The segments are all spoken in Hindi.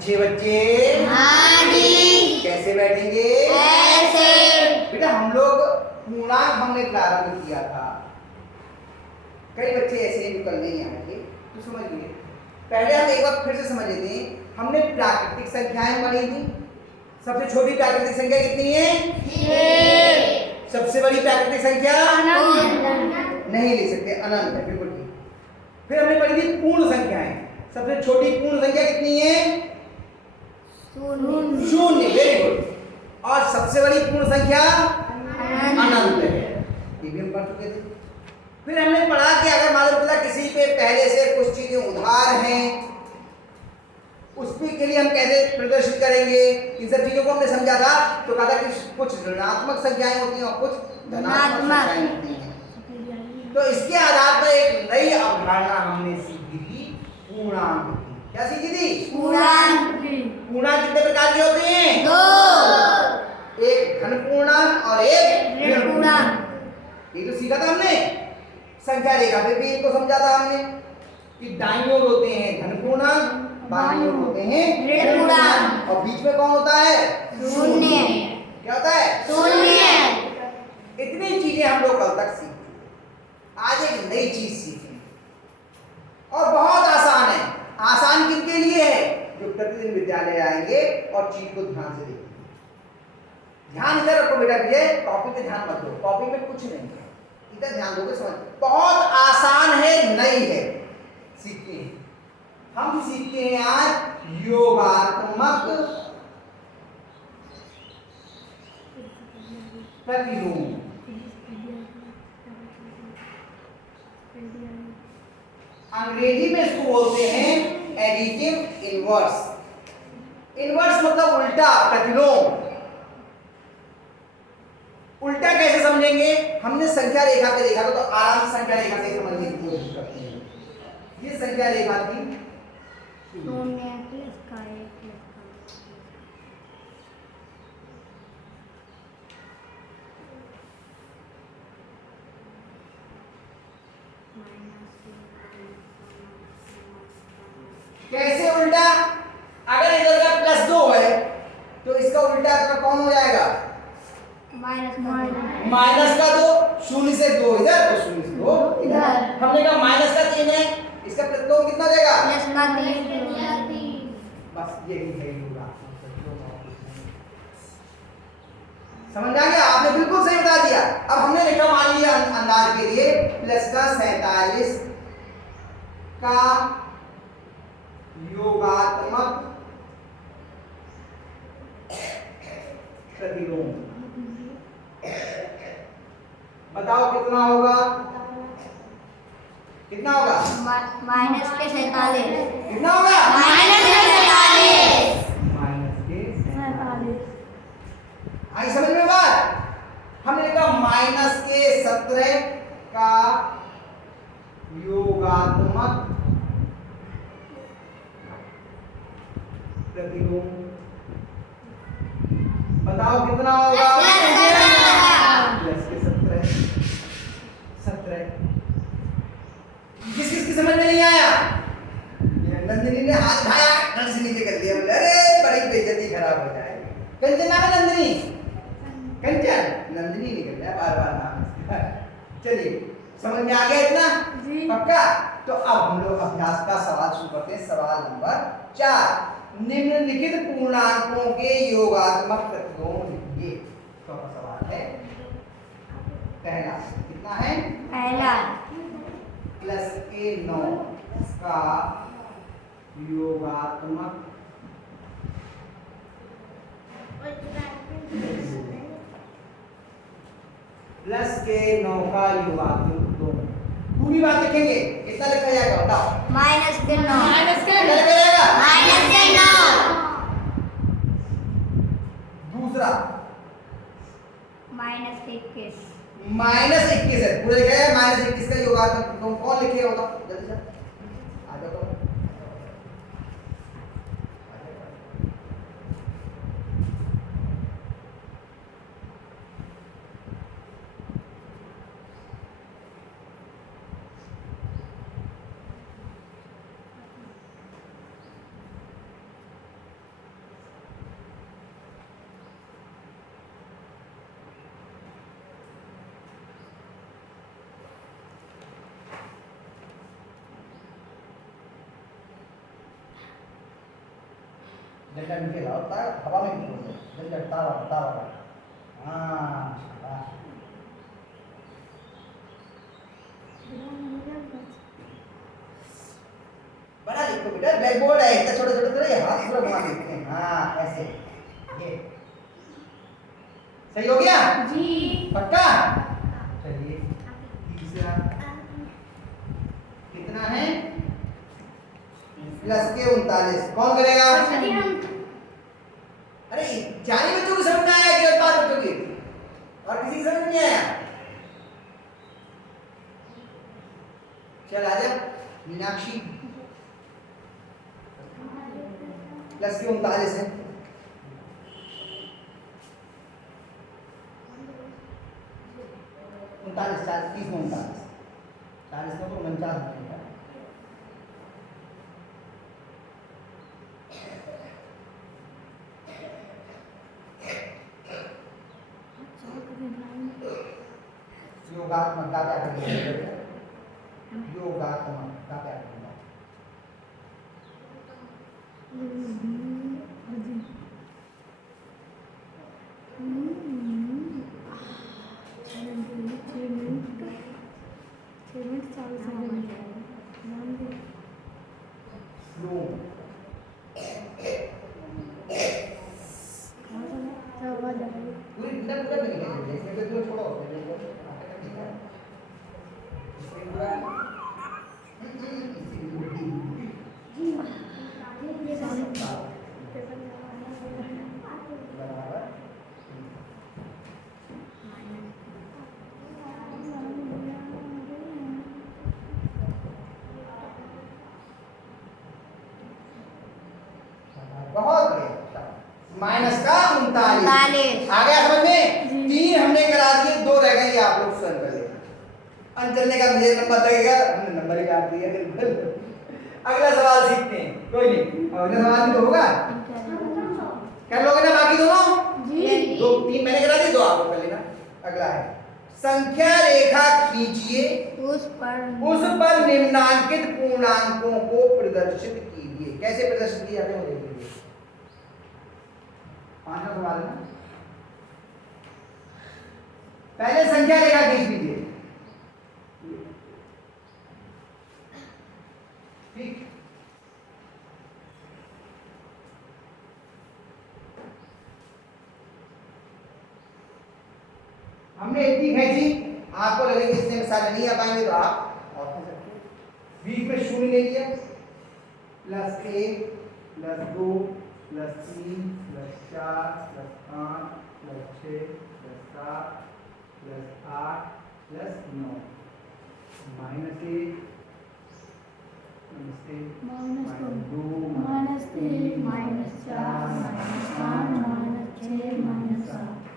अच्छे बच्चे हाँ जी। कैसे बैठेंगे? ऐसे। बेटा हम लोग पूर्णांक हमने प्रारंभ किया था। कई बच्चे ऐसे हैं जो कल नहीं आएंगे, तो समझिए पहले हम एक बार फिर से समझ लेते हैं। हमने प्राकृतिक संख्याएं पढ़ी थी। सबसे छोटी प्राकृतिक संख्या कितनी है? 6। सबसे बड़ी प्राकृतिक संख्या अनंत। नहीं ले सकते, अनंत है, बिल्कुल ठीक। फिर हमने पढ़ी थी पूर्ण संख्याएं। सबसे छोटी पूर्ण संख्या कितनी है? शून्य। Very good. और सबसे बड़ी पूर्ण संख्या अनंत है, ये भी हम पढ़ चुके थे। फिर हमने पढ़ा कि अगर मान लो किसी पे पहले से कुछ चीजें उधार हैं, उसके के लिए हम कैसे प्रदर्शित करेंगे, इन सब चीजों को हमने समझा था। तो कहा था कि कुछ ऋणात्मक संख्याएं होती हैं और कुछ धनात्मक संख्याएं होती हैं। तो इसके आधार पर एक नई अवधारणा हमने सीखी थी, पूर्णांक की। क्या सीखी थी? पूर्णांक। पूर्णांक कितने प्रकार के होते हैं? 2। एक धन पूर्णांक और एक ऋण पूर्णांक। ये तो सीखा था हमने। संख्या रेखा पे भी इनको समझा था हमने कि दाईं ओर होते हैं धन पूर्णांक, बाईं ओर होते हैं ऋण पूर्णांक, और बीच में कौन होता है? शून्य। क्या होता है? शून्य। इतनी चीजें हम लोग कल तक सीखे। आज एक नई चीज सीखें और बहुत आसान है। आसान किनके लिए है? जो प्रतिदिन विद्यालय आएंगे और चीज को ध्यान से देखेंगे। ध्यान इधर रखो बेटा, ये कॉपी पे ध्यान मत दो, कॉपी में कुछ नहीं है, इधर ध्यान दोगे समझ। बहुत आसान है, नई है, सीखते हैं। हम सीखते हैं आज योगात्मक प्रतिलोम। अंग्रेजी में इसको बोलते हैं एडिटिव इनवर्स। इनवर्स मतलब उल्टा, प्रतिलोम। उल्टा कैसे समझेंगे? हमने संख्या रेखा पे देखा था, तो आराम से संख्या रेखा से समझने की कोशिश करते हैं। ये संख्या रेखा थी, शून्य प्लस का 1 प्लस कैसे उल्टा? अगर इधर का +2 है तो इसका उल्टा तो कौन हो जाएगा? माइनस का 2। शून्य से 2 इधर, तो शून्य से 2 इधर। हमने कहा माइनस का 3 है, इसका प्रतिलोम कितना देगा? प्लस का 3। बस यही है योगा। समझ आ गया? आपने बिल्कुल सही बता दिया। अब हमने लिखा मान लिया अंदाज के लिए प्लस का 47 का योगात्मक प्रतिलोम। बताओ कितना होगा? कितना होगा? माइनस के 47। कितना होगा? माइनस के 47। माइनस के 47। आई समझ में बात? हमने लिखा माइनस के 17 का योगात्मक प्रतिलोम। बताओ कितना होगा? प्लस के 17। किस की समझ में नहीं आया? नंदिनी ने हाथ उठाया, धड़ से नीचे कर दिया, बोले अरे बड़ी बेइज्जती खराब हो जाएगी। कंचन नाम है नंदिनी, कंचन नंदिनी निकल गया बार-बार नाम। चलिए समझ में आ गया इतना? पक्का? तो अब हम लोग अभ्यास का सवाल शुरू करते हैं। सवाल नंबर 4, निम्नलिखित पूर्णांकों के योगात्मक प्रतिलोम लिखिए। तो सवाल है पहला, कितना है? पहला प्लस के 9 का योगात्मक प्लस के 9 का योगात्मक। पूरी बात लिखेंगे, कितना लिखा जाएगा बताओ? माइनस के 9। कितना लिखा जाएगा? माइनस के 9। दूसरा माइनस 21। माइनस 21 है, पूरा लिखा है। माइनस 21 का योगात्मक कौन लिखेगा बताओ जल्दी से? आ जाओ। डंडा नीचे लाओ, हवा में नहीं बोलो, डंडा तावा तावा। हाँ शाबाश। बड़ा लिखो बेटा, ब्लैक बोर्ड है, इतना छोटे छोटे थोड़े, हाथ पूरा घुमा देते हैं। हाँ ऐसे, ये सही हो गया जी। पक्का? चलिए तीसरा कितना है? प्लस के 39। कौन करेगा? अरे 4 बच्चों को समझ में आया कि 5 बच्चों की, और किसी को समझ नहीं आया? चल आजा मीनाक्षी। प्लस के 39 है। 39 40 30 में 39 40 में तो 49 बनेगा। योगात्मक का क्या करेंगे? योगात्मक का क्या करेंगे? पूरी पूरा पूरा नहीं है, इसमें तो जो छोड़ा होता है वो ठीक है। इसमें पूरा बराबर। बहुत बढ़िया। माइनस का 39 आ गया समझ में? 3 हमने करा दिए, 2 रह गए, ये आप लोग स्वयं कर लेना। अंचलने का मुझे नंबर लगेगा, हमने नंबर ही काट दिया बिल्कुल। अगला सवाल सीखते हैं, कोई नहीं, अगला सवाल भी तो होगा, कर लोगे ना बाकी दोनों? जी। 2 3 मैंने करा दिए, 2 आप लोग कर लेना। अगला है संख्या रेखा खींचिए, उस पर निम्नांकित पूर्णांकों को प्रदर्शित कीजिए। कैसे प्रदर्शित किया जाते हैं वो देख लीजिए। 5वां सवाल है ना। पहले संख्या रेखा खींच लीजिए, ठीक। हमने इतनी खींची, आपको लगेगा इससे मिसाल नहीं आ पाएंगे तो आप और कर सकते हैं। बीच में शून्य ले लिया, +1 +2 +3 +4 +5 +6 +7 +8 +9 -1 -2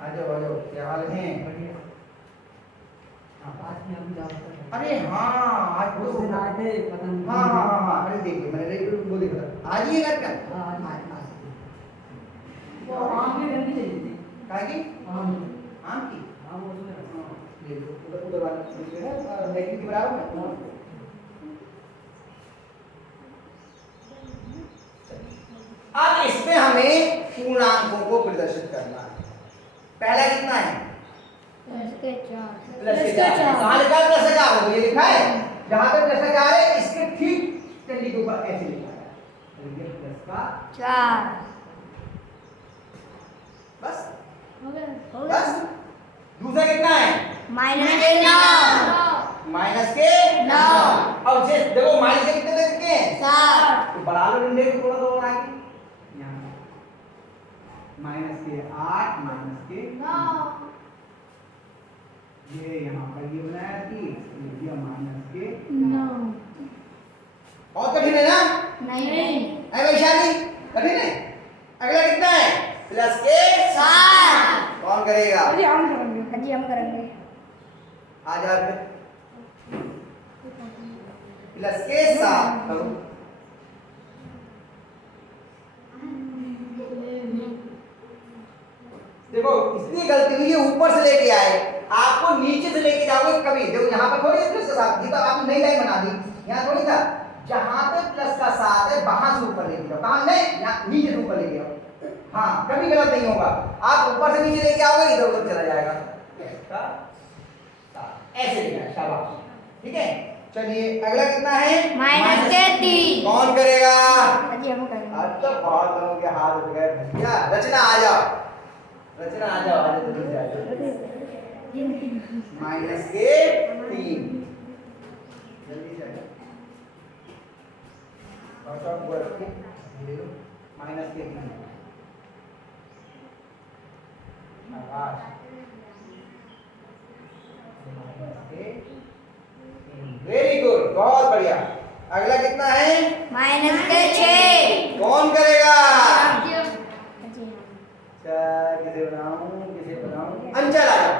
आ जाओ क्या हाल है? अरे हाँ आज वो दिन आए थे, हाँ अरे देखिए मैंने वो देखा आज ही घर का वो आम की गंदी चाहिए थी, काहे की? आम की वो ले लो, उधर वाला दूसरे ना लेकिन के बराबर है। अब इसमें हमें पूर्णांकों को प्रदर्शित करना है। पहला कितना है? +4 कहाँ लिखा है? +4 ये लिखा है, जहां पे +4 है इसके ठीक चंडी के ऊपर ऐसे लिखा है +4। बस हो गया। बस। दूसरा कितना है? -9 अब से देखो माइनस के कितने तक के हैं? 7। तो बढ़ा लो डंडे को थोड़ा सा और आगे, यहाँ -8 -9 ये यहाँ पर ये बनाया कि ये दिया -9 और कठिन है ना? नहीं। है वैशाली कठिन है। अगला कितना है? +7 कौन करेगा? अभी हम करेंगे। आ जा +7 करो। देखो इसलिए गलती हुई है, ऊपर से लेके आए, आपको नीचे से लेके जाओगे कभी। देखो यहाँ पर थोड़ी प्लस के साथ, ये तो आपने नई लाइन बना दी, यहाँ थोड़ी था, जहां पे प्लस का 7 है वहां से ऊपर लेके जाओ। कहां नहीं, यहाँ नीचे से ऊपर लेके आओ। हाँ, कभी गलत नहीं होगा। आप ऊपर से नीचे लेके आओगे इधर उधर चला जाएगा। इसका 7 ऐसे लेना है, शाबाश। ठीक है, चलिए अगला कितना है? माइनस के 3। कौन करेगा? अजी हम करेंगे। अब तो बहुत लोगों के हाथ उठ गए भैया। रचना आ जाओ, रचना आ जाओ, आ जाओ जल्दी से। माइनस के 3 जल्दी से और सब ऊपर रखो, माइनस के 3। शाबाश, वेरी गुड, बहुत बढ़िया। अगला कितना है? माइनस के 6। कौन करेगा? अजी हम। किसे बनाऊं? अंचल आ जाओ।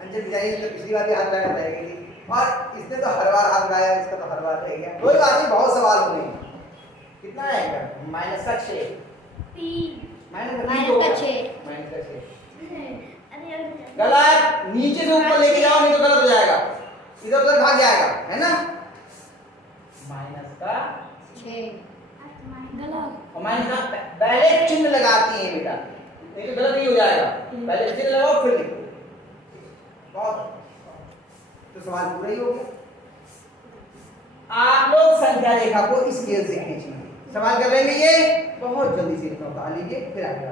अंचल जाएगी तो पिछली बार भी हाथ लगाया जाएगी और इसने तो हर बार हाथ लगाया, इसका तो हर बार रह गया। कोई बात नहीं, बहुत सवाल होंगे। कितना आएगा? माइनस का 6। 3 माइनस का माइनस का 6। माइनस का 6 गलत, नीचे से ऊपर लेके जाओ नहीं तो गलत हो जाएगा, इधर उधर भाग जाएगा, है ना। माइनस का 6 गलत। और माइनस का पहले चिन्ह लगाती है बेटा, नहीं तो गलत ही हो जाएगा। पहले चिन्ह लगाओ फिर लिखो। बहुत तो सवाल पूरा ही हो गया। आप लोग संख्या रेखा को स्केल से खींचिए। सवाल कर लेंगे ये बहुत जल्दी से, लिखना उतार लीजिए फिर आगे